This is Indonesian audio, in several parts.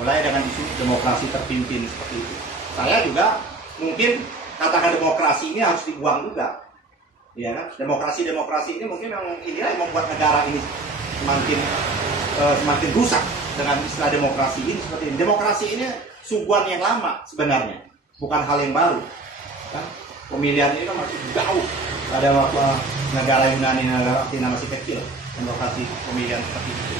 mulai dengan isu demokrasi terpimpin seperti itu. Saya juga mungkin katakan demokrasi ini harus dibuang juga, ya kan? Demokrasi ini mungkin yang membuat negara ini semakin rusak dengan istilah demokrasi ini seperti ini. Demokrasi ini suguhan yang lama sebenarnya, bukan hal yang baru. Kan? Pemilihan ini kan masih jauh pada waktu negara Yunani, negara Athena masih kecil, demokrasi pemilihan seperti itu.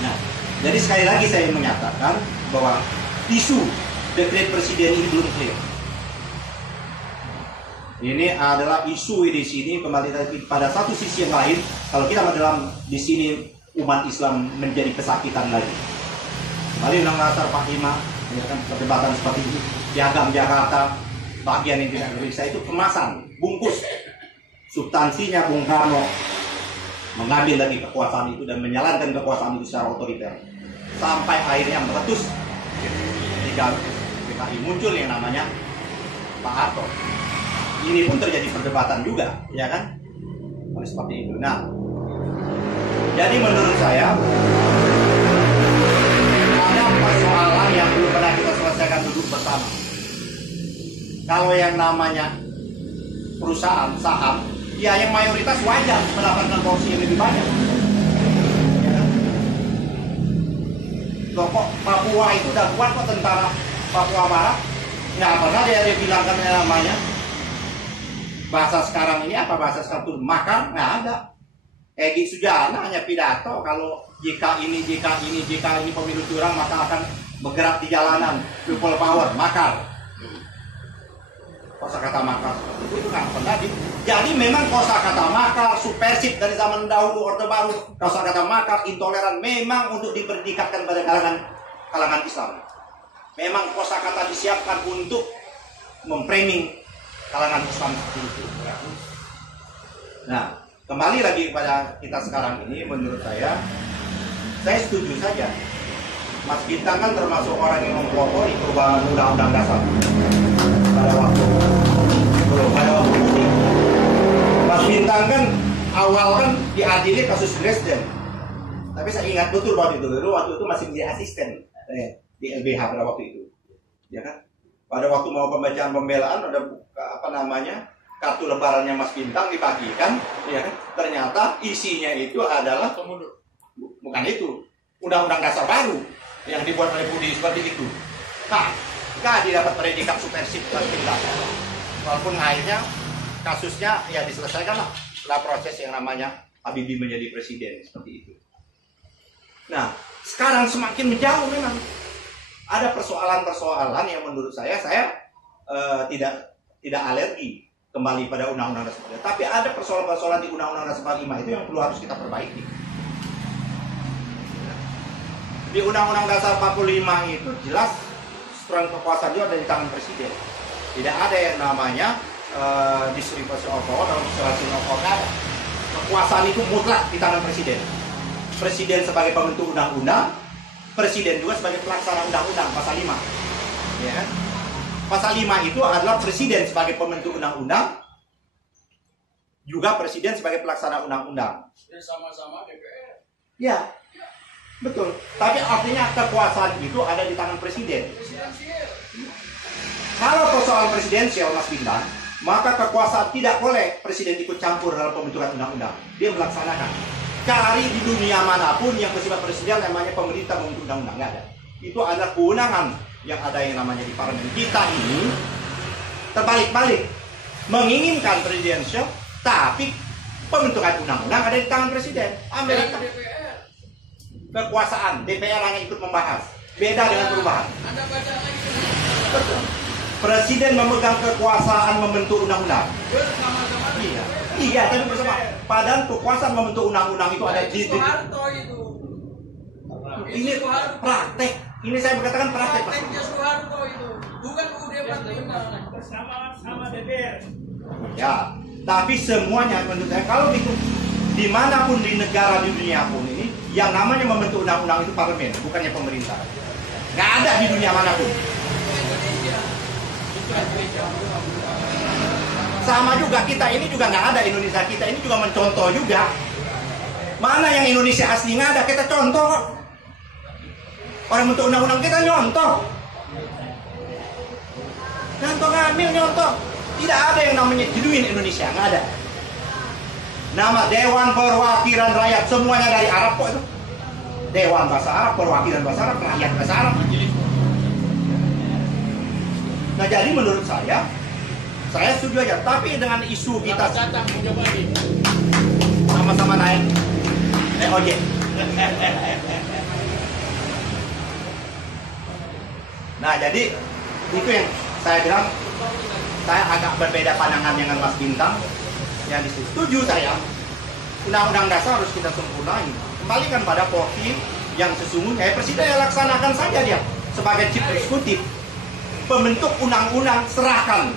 Nah, jadi sekali lagi saya menyatakan bahwa isu dekret presiden ini belum clear. Ini adalah isu di sini kembali pada satu sisi yang lain. Kalau kita dalam di sini umat Islam menjadi kesakitan lagi. Kembali Undang-Undang Dasar 45, ya kan, perdebatan seperti ini. Piagam Jakarta, bagian yang tidak diperiksa itu kemasan, bungkus. Substansinya Bung Karno mengambil lagi kekuasaan itu dan menjalankan kekuasaan itu secara otoriter. Sampai akhirnya meletus ketika PKI muncul yang namanya Pak Harto. Ini pun terjadi perdebatan juga, ya kan? Oleh seperti itu. Nah, jadi menurut saya ada persoalan yang belum pernah kita selesaikan duduk bersama. Kalau yang namanya perusahaan saham, ya yang mayoritas wajar mendapatkan porsi yang lebih banyak. Ya kan? Loh, kok Papua itu udah kuat kok tentara Papua Barat? Nggak pernah dia bilangkan yang namanya bahasa sekarang ini apa bahasa sekarang itu makar, nggak ada. Egy Sujana hanya pidato kalau jika ini pemilu curang maka akan bergerak di jalanan, people power, makar. Kosakata makar seperti itu nggak pernah. Jadi memang kosakata makar, subversif dari zaman dahulu Orde Baru, kosakata makar, intoleran memang untuk diperdikatkan pada kalangan Islam. Memang kosakata disiapkan untuk memframing kalangan Islam seperti itu. Nah, kembali lagi kepada kita sekarang ini, menurut saya setuju saja. Mas Bintang kan termasuk orang yang mempelopori perubahan undang-undang dasar pada waktu ini. Mas Bintang kan awal kan diadili kasus Dresden, tapi saya ingat betul waktu itu masih menjadi asisten di LBH pada waktu itu, ya kan? Pada waktu mau pembacaan pembelaan ada kartu lebarannya Mas Bintang dibagikan, ya kan? Ternyata isinya itu adalah bukan itu, undang-undang dasar baru yang dibuat oleh Budi seperti itu. Nah, nggak didapat predikat subversif Mas Bintang. Walaupun akhirnya kasusnya ya diselesaikan lah setelah proses yang namanya Habibie menjadi presiden seperti itu. Nah, sekarang semakin menjauh memang. Ada persoalan-persoalan yang menurut saya tidak alergi kembali pada Undang-Undang Dasar 45. Tapi ada persoalan-persoalan di Undang-Undang Dasar 45 itu yang perlu harus kita perbaiki. Di Undang-Undang Dasar 45 itu jelas struktur kekuasaan itu ada di tangan presiden. Tidak ada yang namanya distribusi of power atau distribusi of power. Kekuasaan itu mutlak di tangan presiden. Presiden sebagai pembentuk undang-undang, presiden juga sebagai pelaksana undang-undang, pasal 5. Ya kan? Pasal 5 itu adalah presiden sebagai pembentuk undang-undang, juga presiden sebagai pelaksana undang-undang. Sama-sama DPR. Ya, betul. Tapi artinya kekuasaan itu ada di tangan presiden. Kalau persoalan presidensial, Mas Bintang, maka kekuasaan tidak boleh presiden ikut campur dalam pembentukan undang-undang. Dia melaksanakan. Cari di dunia manapun yang bersifat presiden namanya pemerintah membentuk undang-undang, nggak ada. Itu adalah kewenangan yang ada yang namanya di parlemen. Kita ini terbalik-balik, menginginkan presidensial, tapi pembentukan undang-undang ada di tangan presiden. Amerika kekuasaan, DPR hanya ikut membahas. Beda dengan perubahan. Anda baca lagi. Betul. Presiden memegang kekuasaan membentuk undang-undang. Bersama-sama. Iya, tapi bersama. Padahal kekuasaan membentuk undang-undang itu ada di Soeharto itu. Ini praktek. Ini saya berkatakan praktek. Prakteknya Soeharto itu. Bukan UUD 45. Bersama DPR. Ya, tapi semuanya menurut saya kalau itu dimanapun di negara di dunia pun ini yang namanya membentuk undang-undang itu parlemen, bukannya pemerintah. Nggak ada di dunia manapun. Sama juga kita ini juga nggak ada. Indonesia kita ini juga mencontoh juga. Mana yang Indonesia asli nggak ada, kita contoh kok. Orang bentuk undang-undang kita nyontoh. Nyontoh ngambil nyontoh. Tidak ada yang namanya genuine Indonesia, nggak ada. Nama Dewan Perwakilan Rakyat semuanya dari Arab kok itu. Dewan bahasa Arab, perwakilan bahasa Arab, rakyat bahasa Arab. Nah jadi menurut saya setuju aja. Tapi dengan isu kita sama-sama naik ojek. Nah jadi itu yang saya bilang, saya agak berbeda pandangan dengan Mas Bintang. Yang setuju saya, Undang-Undang Dasar harus kita sempurnain. Kembalikan pada porsi yang sesungguhnya. Presiden yang laksanakan saja dia sebagai chief eksekutif. Pembentuk undang-undang serahkan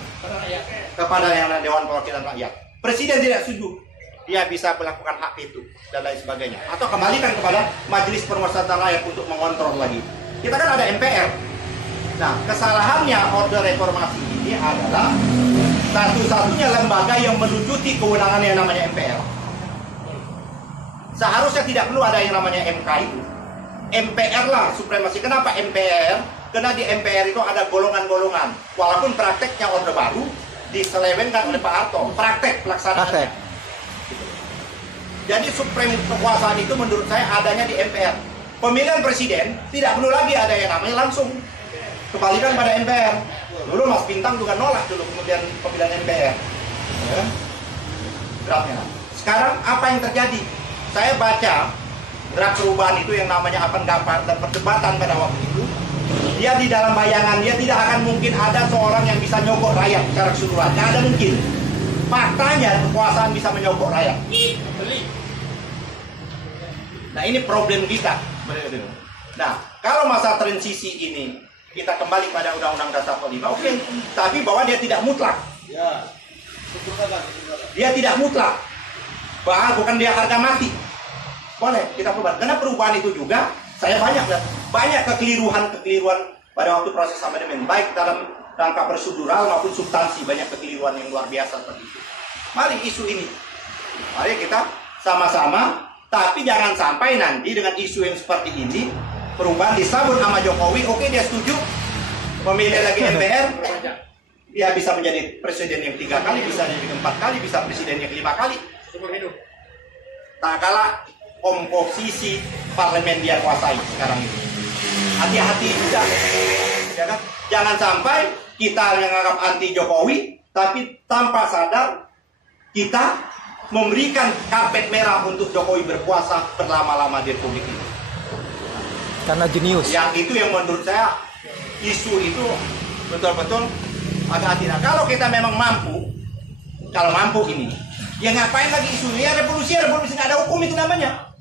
kepada yang Dewan Perwakilan Rakyat. Presiden tidak setuju, dia bisa melakukan hak veto dan lain sebagainya. Atau kembalikan kepada Majelis Permusyawaratan Rakyat untuk mengontrol lagi. Kita kan ada MPR. Nah, kesalahannya Orde Reformasi ini adalah satu-satunya lembaga yang melucuti kewenangan yang namanya MPR. Seharusnya tidak perlu ada yang namanya MK itu. MPR lah supremasi. Kenapa MPR? Karena di MPR itu ada golongan-golongan. Walaupun prakteknya Orde Baru diselewengkan oleh Pak Harto. Praktek pelaksanaannya. Jadi suprem kekuasaan itu menurut saya adanya di MPR. Pemilihan presiden tidak perlu lagi ada yang namanya langsung. Kembalikan pada MPR. Dulu Mas Bintang juga nolak dulu kemudian pemilihan MPR. Ya. Draftnya. Sekarang apa yang terjadi? Saya baca draft perubahan itu yang namanya Apendapat dan perdebatan pada waktu itu. Dia di dalam bayangan dia tidak akan mungkin ada seorang yang bisa nyogok rakyat secara keseluruhan. Tidak ada mungkin. Faktanya kekuasaan bisa menyogok rakyat. Nah ini problem kita. Nah kalau masa transisi ini kita kembali pada Undang-Undang Dasar 45, oke. Tapi bahwa dia tidak mutlak. Dia tidak mutlak. Bahkan bukan dia harga mati. Boleh kita perubahan. Karena perubahan itu juga saya banyak kekeliruan pada waktu proses amandemen, baik dalam rangka prosedural maupun substansi, banyak kekeliruan yang luar biasa seperti itu. Mari isu ini, mari kita sama-sama. Tapi jangan sampai nanti dengan isu yang seperti ini perubahan disambut sama Jokowi, oke dia setuju memilih lagi MPR, dia bisa menjadi presiden yang 3 kali, bisa jadi 4 kali, bisa presiden yang 5 kali. Tak kalah komposisi parlemen dia kuasai sekarang ini. Hati-hati juga, ya kan? Jangan sampai kita yang anggap anti Jokowi, tapi tanpa sadar kita memberikan karpet merah untuk Jokowi berkuasa berlama-lama di Republik ini. Karena jenius. Yang itu yang menurut saya isu itu betul-betul agak hati. Nah, kalau kita memang mampu, kalau mampu ini, ya ngapain lagi isu? Ya revolusi nggak ada hukum itu namanya.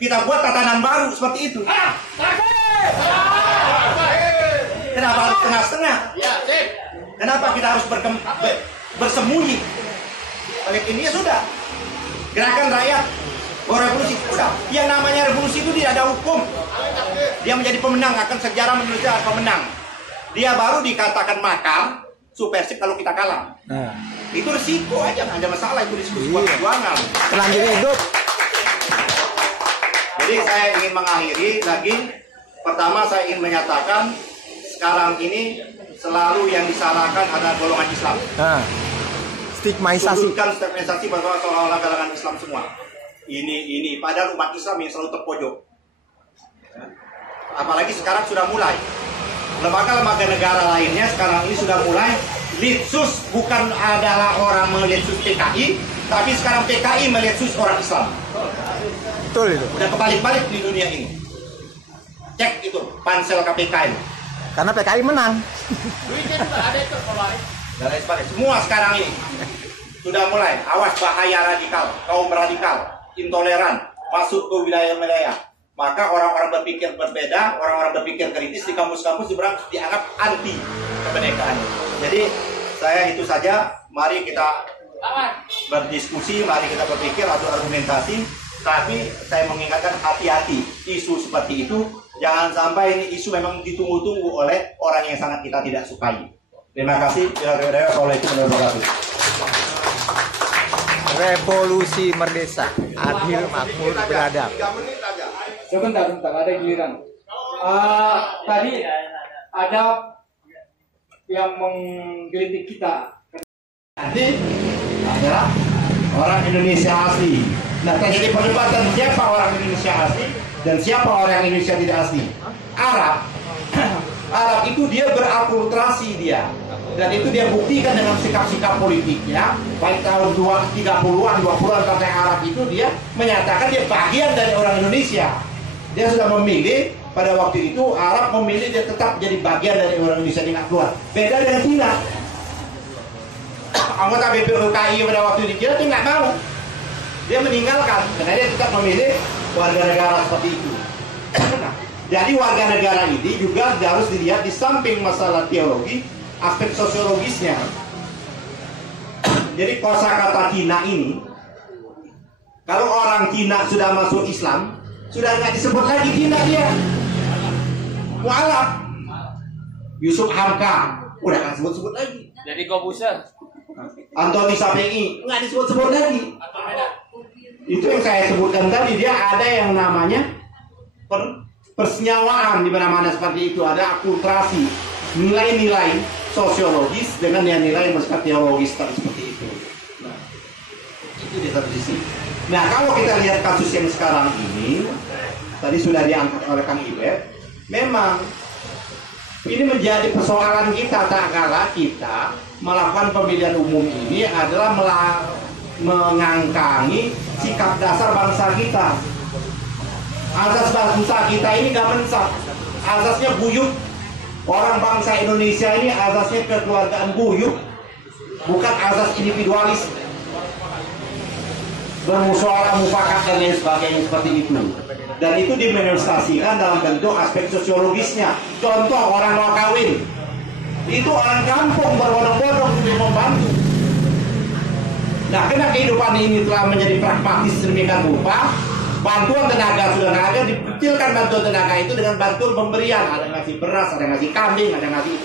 Kita buat tatanan baru seperti itu. Kenapa harus tengah-tengah? Kenapa kita harus bersembunyi? Oleh ini ya sudah. Gerakan rakyat revolusi sudah. Yang namanya revolusi itu tidak ada hukum. Dia menjadi pemenang, akan sejarah menulisnya pemenang. Dia baru dikatakan makar, subversif kalau kita kalah. Itu risiko aja, nggak ada masalah, itu diskusi buat perjuangan. Terlanjur hidup. Jadi saya ingin mengakhiri lagi. Pertama saya ingin menyatakan sekarang ini selalu yang disalahkan adalah golongan Islam. Stigmatisasi. Sudutkan stigmatisasi bahwa seolah-olah kalangan Islam semua. Ini padahal umat Islam yang selalu terpojok. Apalagi sekarang sudah mulai lembaga-lembaga negara lainnya sekarang ini sudah mulai litsus bukan adalah orang melitsus PKI, tapi sekarang PKI melitsus orang Islam. Betul itu. Udah kebalik-balik di dunia ini. Cek itu pansel KPK ini. Karena PKI menang. Dan lain sebagainya. Semua sekarang ini sudah mulai awas bahaya radikal, kaum radikal, intoleran masuk ke wilayah-wilayah. Maka orang-orang berpikir berbeda, orang-orang berpikir kritis di kampus-kampus dianggap anti kebinekaan. Jadi saya itu saja. Mari kita berdiskusi, mari kita berpikir atau argumentasi. Tapi saya mengingatkan hati-hati isu seperti itu. Jangan sampai ini isu memang ditunggu-tunggu oleh orang yang sangat kita tidak sukai. Terima kasih. Assalamualaikum warahmatullahi wabarakatuh. Revolusi Merdeka, adil, makmur, beradab. Sebentar, ada giliran. Tadi ada yang menggelitik kita. Tadi adalah orang Indonesia asli. Nah, terjadi perdebatan siapa orang Indonesia asli dan siapa orang Indonesia tidak asli. Arab itu dia berakulturasi dia. Dan itu dia buktikan dengan sikap-sikap politiknya. Baik tahun 30-an, 20-an Partai Arab itu dia menyatakan dia bagian dari orang Indonesia. Dia sudah memilih, pada waktu itu Arab memilih dia tetap jadi bagian dari orang Indonesia, dia nggak keluar. Beda dengan Cina. Anggota BPUKI pada waktu di Cina dia nggak mau. Dia meninggalkan karena dia tetap memilih warga negara seperti itu. Nah, jadi warga negara ini juga harus dilihat di samping masalah teologi, aspek sosiologisnya. Jadi kosakata Cina ini, kalau orang Cina sudah masuk Islam, sudah nggak disebut lagi Cina dia. Mu'alaf, Yusuf Hamka, udah nggak sebut-sebut lagi. Jadi Kobuser. Antoni Sapei nggak disebut-sebut lagi. Itu yang saya sebutkan tadi, dia ada yang namanya persenyawaan di mana-mana seperti itu, ada akulturasi, nilai-nilai sosiologis dengan nilai bersifat teologis seperti itu. Nah, itu di satu sisi. Nah, kalau kita lihat kasus yang sekarang ini, tadi sudah diangkat oleh Kang Ibet, memang ini menjadi persoalan kita tak kalah kita melakukan pemilihan umum ini adalah mengangkangi sikap dasar bangsa kita. Asas bangsa kita ini gak mensat, asasnya guyup. Orang bangsa Indonesia ini asasnya kekeluargaan guyup, bukan asas individualis, bermusyawarah mufakat dan lain sebagainya seperti itu. Dan itu dimanifestasikan dalam bentuk aspek sosiologisnya. Contoh, orang mau kawin, itu orang kampung berbondong-bondong untuk membantu. Nah, karena kehidupan ini telah menjadi pragmatis sedemikian rupa, bantuan tenaga sudah nggak ada, dikecilkan bantuan tenaga itu dengan bantuan pemberian. Ada ngasih beras, ada ngasih kambing, ada ngasih.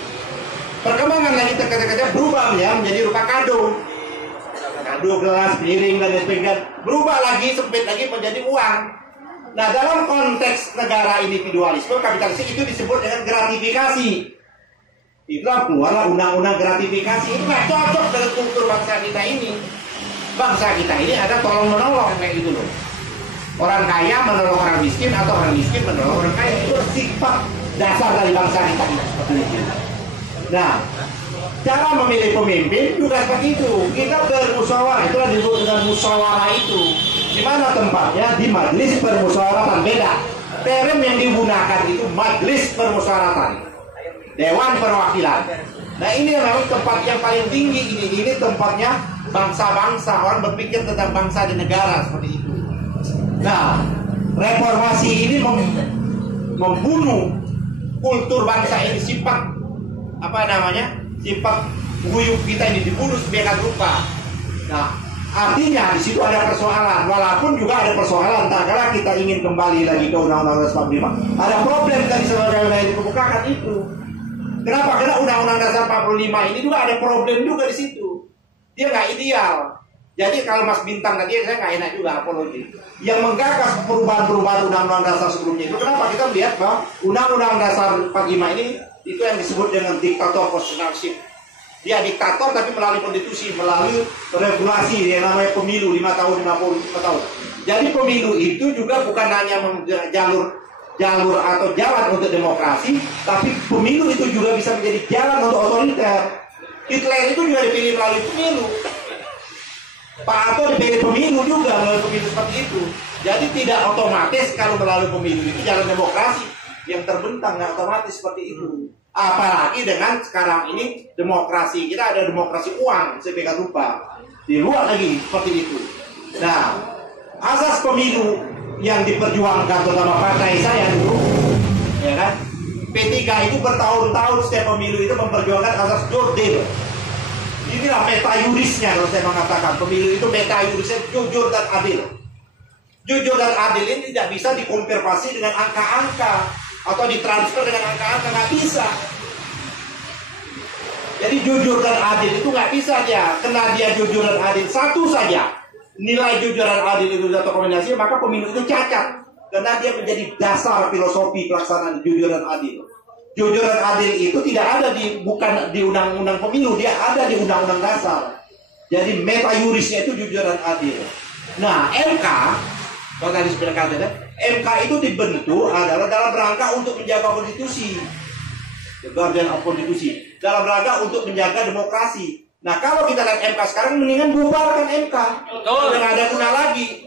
Perkembangan lagi terkadang berubah ya menjadi rupa kado. Kado, gelas, piring dan sebagainya. Berubah lagi, sempit lagi menjadi uang. Nah, dalam konteks negara individualisme, kapitalisme itu disebut dengan gratifikasi. Itulah keluarlah undang-undang gratifikasi. Itu nggak cocok dengan kultur bangsa kita ini. Bangsa kita ini ada tolong-menolong kayak gitu loh. Orang kaya menolong orang miskin atau orang miskin menolong orang kaya, itu sifat dasar dari bangsa kita seperti itu. Nah, cara memilih pemimpin juga seperti itu. Kita bermusyawarah, itulah disebut dengan musyawarah itu. Di mana tempatnya? Di majelis permusyawaratan. Beda. Term yang digunakan itu majelis permusyawaratan, Dewan Perwakilan. Nah, ini memang tempat yang paling tinggi ini. Ini tempatnya bangsa-bangsa, orang berpikir tentang bangsa dan negara seperti itu. Nah, reformasi ini membunuh kultur bangsa ini, sifat sifat guyup kita ini dibunuh sebagian rupa. Nah, artinya di situ ada persoalan, walaupun juga ada persoalan. Tak kala kita ingin kembali lagi ke Undang-Undang 45, ada problem tadi sebagaimana yang dikemukakan itu. Kenapa? Karena Undang-Undang Dasar 45 ini juga ada problem juga di situ. Dia nggak ideal. Jadi kalau Mas Bintang tadi, saya nggak enak juga apologi. Yang menggagas perubahan-perubahan Undang-Undang Dasar sebelumnya itu, kenapa kita melihat bahwa Undang-Undang Dasar 45 ini itu yang disebut dengan diktator constitutionship. Dia diktator tapi melalui konstitusi, melalui regulasi yang namanya pemilu 5 tahun, 55 tahun. Jadi pemilu itu juga bukan hanya jalur atau jalan untuk demokrasi, tapi pemilu itu juga bisa menjadi jalan untuk otoriter. Hitler itu juga dipilih melalui pemilu. Pak Harto dipilih pemilu juga melalui pemilu seperti itu. Jadi tidak otomatis kalau melalui pemilu itu jalan demokrasi yang terbentang, nggak otomatis seperti itu. Apalagi dengan sekarang ini demokrasi kita ada demokrasi uang sebagai rupa di luar lagi seperti itu. Nah, asas pemilu yang diperjuangkan terutama partai saya dulu, ya kan? P3 itu bertahun-tahun setiap pemilu itu memperjuangkan asas jurdil. Inilah meta yurisnya kalau saya mengatakan pemilu itu meta yurisnya jujur dan adil. Jujur dan adil ini tidak bisa dikonfirmasi dengan angka-angka atau ditransfer dengan angka-angka, nggak bisa. Jadi jujur dan adil itu nggak bisa dia. Karena dia jujur dan adil satu saja, nilai jujur dan adil itu satu kombinasi, maka pemilu itu cacat. Karena dia menjadi dasar filosofi pelaksanaan jujur dan adil. Jujur dan adil itu tidak ada bukan di undang-undang pemilu, dia ada di undang-undang dasar. Jadi meta yurisnya itu jujur dan adil. Nah, MK, kalau tadi sudah katakan, MK itu dibentuk adalah dalam rangka untuk menjaga konstitusi, the guardian of konstitusi, dalam rangka untuk menjaga demokrasi. Nah, kalau kita lihat MK sekarang, mendingan bubarkan MK. Tidak ada guna lagi.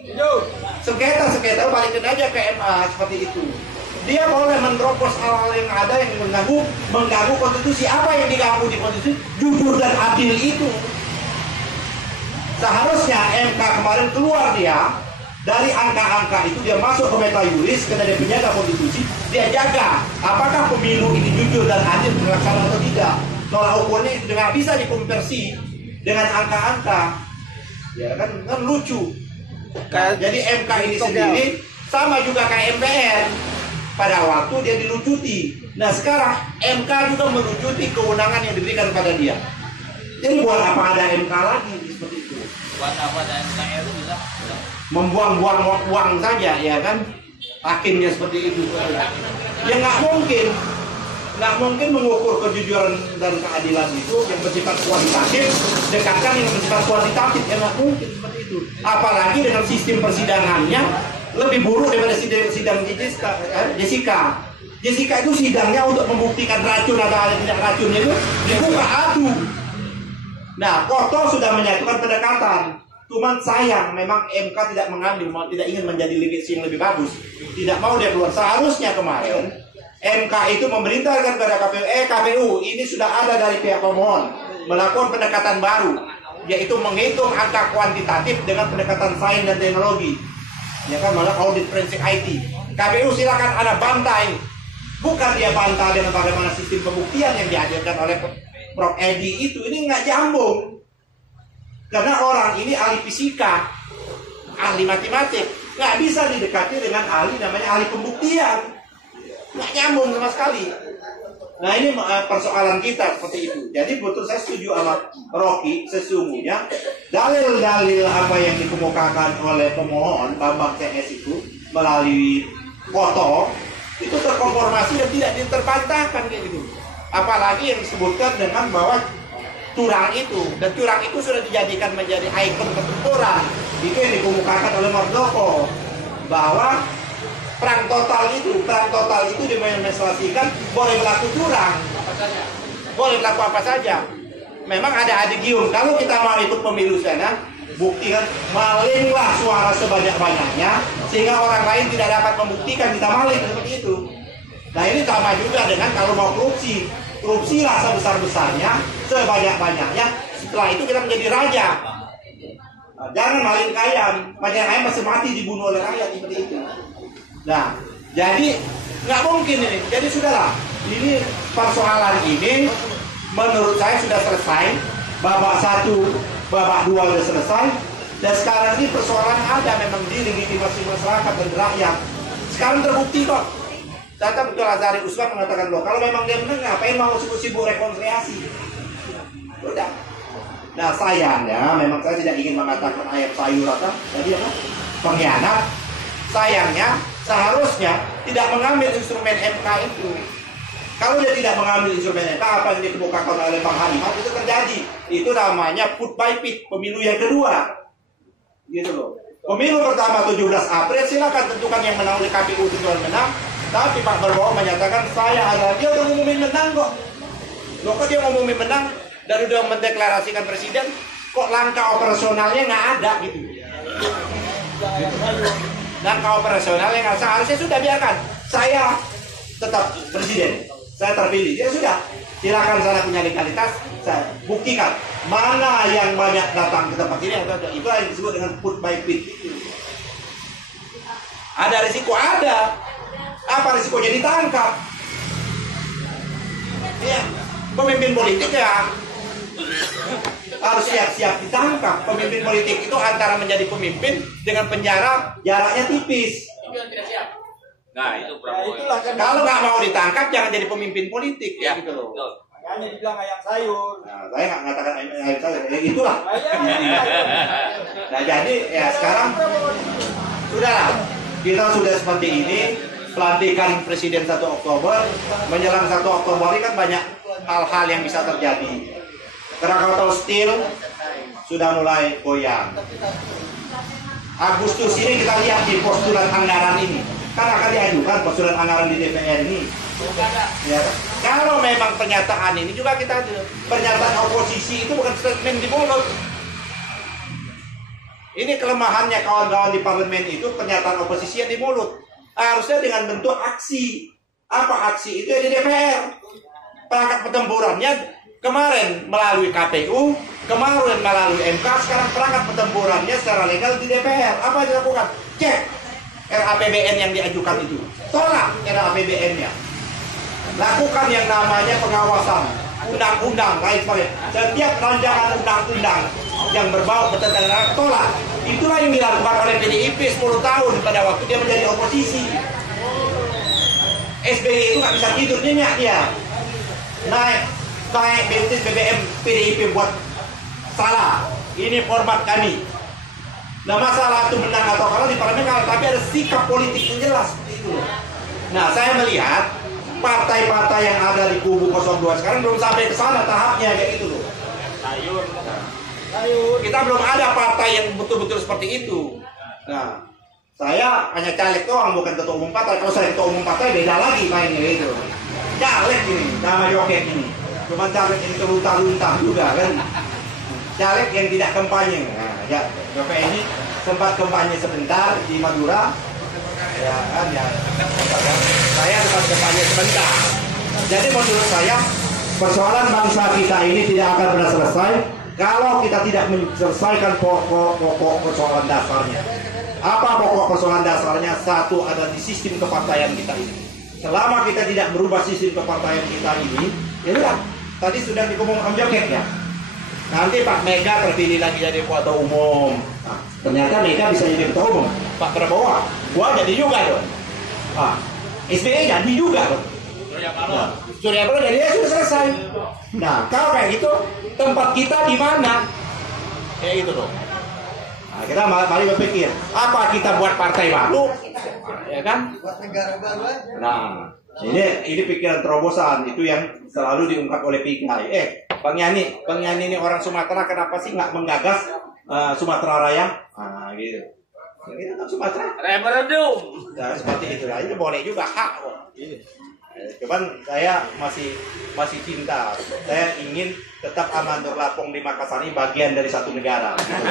Sengketa balikin aja ke MA seperti itu. Dia boleh menerobos hal-hal yang ada yang mengganggu konstitusi. Apa yang diganggu di konstitusi? Jujur dan adil itu. Seharusnya MK kemarin keluar dia dari angka-angka itu, dia masuk ke meta yuris karena dia penjaga konstitusi. Dia jaga apakah pemilu ini jujur dan adil terlaksana atau tidak. Tolak ukurnya itu nggak bisa dikonversi dengan angka-angka, ya kan lucu. Nah, jadi MK ini sendiri sama juga kayak MPR. Pada waktu dia dilucuti. Nah sekarang MK juga melucuti kewenangan yang diberikan pada dia. Jadi buat apa ada MK lagi seperti itu? Buat apa ada MKR itu bisa? Membuang-buang uang saja, ya kan? Hakimnya seperti itu. Ya nggak mungkin mengukur kejujuran dan keadilan itu yang bersifat kualitatif dekatkan yang bersifat kuantitatif, ya nggak mungkin seperti itu. Apalagi dengan sistem persidangannya lebih buruk daripada sidang Jessica. Jessica itu sidangnya untuk membuktikan racun atau tidak racunnya itu dibuka adu. Nah, Koto sudah menyatukan pendekatan. Cuman sayang, memang MK tidak ingin menjadi legasi yang lebih bagus. Tidak mau dia keluar. Seharusnya kemarin MK itu memerintahkan kepada KPU ini sudah ada dari pihak pemohon melakukan pendekatan baru, yaitu menghitung angka kuantitatif dengan pendekatan sains dan teknologi, ya kan, malah audit forensik IT. KPU silakan Anda bantai, bukan dia bantah dengan bagaimana sistem pembuktian yang dihadirkan oleh Prof. Edi itu, ini nggak nyambung. Karena orang ini ahli fisika, ahli matematik, nggak bisa didekati dengan ahli namanya ahli pembuktian. Nggak nyambung sama sekali. Nah ini persoalan kita seperti itu. Jadi betul saya setuju sama Rocky, sesungguhnya dalil-dalil apa yang dikemukakan oleh pemohon Bambang CS itu melalui Koto itu terkonformasi dan tidak diterbantahkan kayak gitu. Apalagi yang disebutkan dengan bahwa curang itu, dan curang itu sudah dijadikan menjadi ikon ketempuran. Itu yang dikemukakan oleh Mardoko, bahwa perang total itu dimensiasikan boleh berlaku curang, boleh berlaku apa saja. Memang ada adigium. Kalau kita mau ikut pemilu sana, buktikan malinglah suara sebanyak-banyaknya sehingga orang lain tidak dapat membuktikan kita maling, seperti itu. Nah ini sama juga dengan kalau mau korupsilah sebesar-besarnya, sebanyak-banyaknya. Setelah itu kita menjadi raja. Nah, jangan maling kayam masih mati dibunuh oleh rakyat seperti itu. Nah, jadi nggak mungkin ini. Jadi sudahlah, ini persoalan ini menurut saya sudah selesai. Babak 1, babak 2 sudah selesai. Dan sekarang ini persoalan ada memang di legitimasi masyarakat dan rakyat. Sekarang terbukti kok. Saya betul Azhari Usman mengatakan loh, kalau memang dia menang, ngapain mau sibuk-sibuk rekonsiliasi? Udah. Nah sayangnya, memang saya tidak ingin mengatakan ayam sayur atau tadi apa? Pengkhianat. Sayangnya seharusnya tidak mengambil instrumen MK itu. Kalau dia tidak mengambil instrumen MK, apa yang dikemukakan oleh Bang Halimat itu terjadi. Itu namanya put by pit, pemilu yang kedua. Gitu loh. Pemilu pertama 17 April, silakan tentukan yang menang oleh KPU tentukan menang. Tapi Pak Prabowo menyatakan saya adalah, dia udah ngumumin menang kok. Loh kok dia ngumumin menang dan udah mendeklarasikan presiden, kok langkah operasionalnya nggak ada gitu. Langkah operasionalnya nggak, seharusnya sudah biarkan. Saya tetap presiden, saya terpilih. Ya sudah, silakan sana punya legalitas, saya buktikan mana yang banyak datang ke tempat ini. Itu yang disebut dengan put by pit. Ada risiko, ada. Apa risikonya? Ditangkap. Ya, pemimpin politik ya harus siap-siap ditangkap. Pemimpin politik itu antara menjadi pemimpin dengan penjara jaraknya tipis. Nah itu Prabowo. Kalau nggak mau ditangkap jangan jadi pemimpin politik ya, gitu loh. Makanya dibilang ayam sayur. Nah, saya nggak mengatakan ayam sayur. Itulah. Nah jadi ya sekarang sudahlah. kita sudah seperti ini, pelantikan Presiden 1 Oktober, menjelang 1 Oktober ini kan banyak hal-hal yang bisa terjadi. Krakatau Steel sudah mulai goyang. Agustus ini kita lihat di postulan anggaran ini, kan akan diajukan postulan anggaran di DPR ini. Ya. Kalau memang pernyataan ini juga kita pernyataan oposisi itu bukan statement di mulut. Ini kelemahannya kawan-kawan di parlemen itu, pernyataan oposisi yang di mulut. Harusnya dengan bentuk aksi. Apa aksi itu ya di DPR? Perangkat pertempurannya kemarin melalui KPU, kemarin melalui MK, sekarang perangkat pertempurannya secara legal di DPR. Apa yang dilakukan? Cek RAPBN yang diajukan itu. Tolak RAPBN-nya. Lakukan yang namanya pengawasan undang-undang lain sebagainya. Setiap rancangan undang-undang yang berbau bertentangan tolak. Itulah yang dilakukan oleh PDIP 10 tahun pada waktu dia menjadi oposisi. SBY itu nggak bisa tidur, nyenyak dia. Naik bensin BBM, PDIP buat salah. Ini format kami. Nah, masalah itu menang atau kalah di parlemen kalah, tapi ada sikap politik yang jelas seperti itu. Nah, saya melihat partai-partai yang ada di kubu 02 sekarang belum sampai ke sana tahapnya kayak gitu loh. Kita belum ada partai yang betul-betul seperti itu. Nah, saya hanya caleg doang, bukan ketua umum partai. Kalau saya ketua umum partai beda lagi mainnya gitu. Caleg ini, nama joket ini. Cuma caleg ini terluntah-luntah juga kan. Caleg yang tidak kampanye. Nah, ya, joket ini sempat kampanye sebentar di Madura. Ya kan ya. Saya sempat kampanye sebentar. Jadi menurut saya persoalan bangsa kita ini tidak akan pernah selesai kalau kita tidak menyelesaikan pokok persoalan dasarnya. Apa pokok persoalan dasarnya? Satu, ada di sistem kepartaian kita ini. Selama kita tidak merubah sistem kepartaian kita ini, ya udah. Tadi sudah dikomongkan joket ya. Nanti Pak Mega terpilih lagi jadi ketua umum. Nah, ternyata Mega bisa jadi ketua umum. Pak Prabowo, gua jadi juga dong. SBY jadi juga dong. Surya Paloh jadi sudah selesai. Nah, kalau kayak gitu, tempat kita di mana? Kayak gitu dong. Nah, kita mari berpikir, apa kita buat partai baru? Ya kan? Buat negara baru aja. Nah, ini pikiran terobosan itu yang selalu diungkap oleh PKI. Bang Yani ini orang Sumatera, kenapa sih nggak menggagas Sumatera Raya? Nah, gitu. Itu kan Sumatera. Referendum. Nah, seperti itu lah. Itu boleh juga hak kok. Cuman saya masih cinta. Saya ingin tetap Amanur Lampung di Makassar ini bagian dari satu negara. Gitu.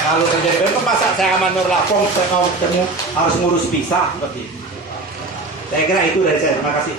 Kalau terjadi bentuk masa saya Amanur Lampung saya mau ketemu harus ngurus pisah seperti itu. Saya kira itu dari saya. Terima kasih.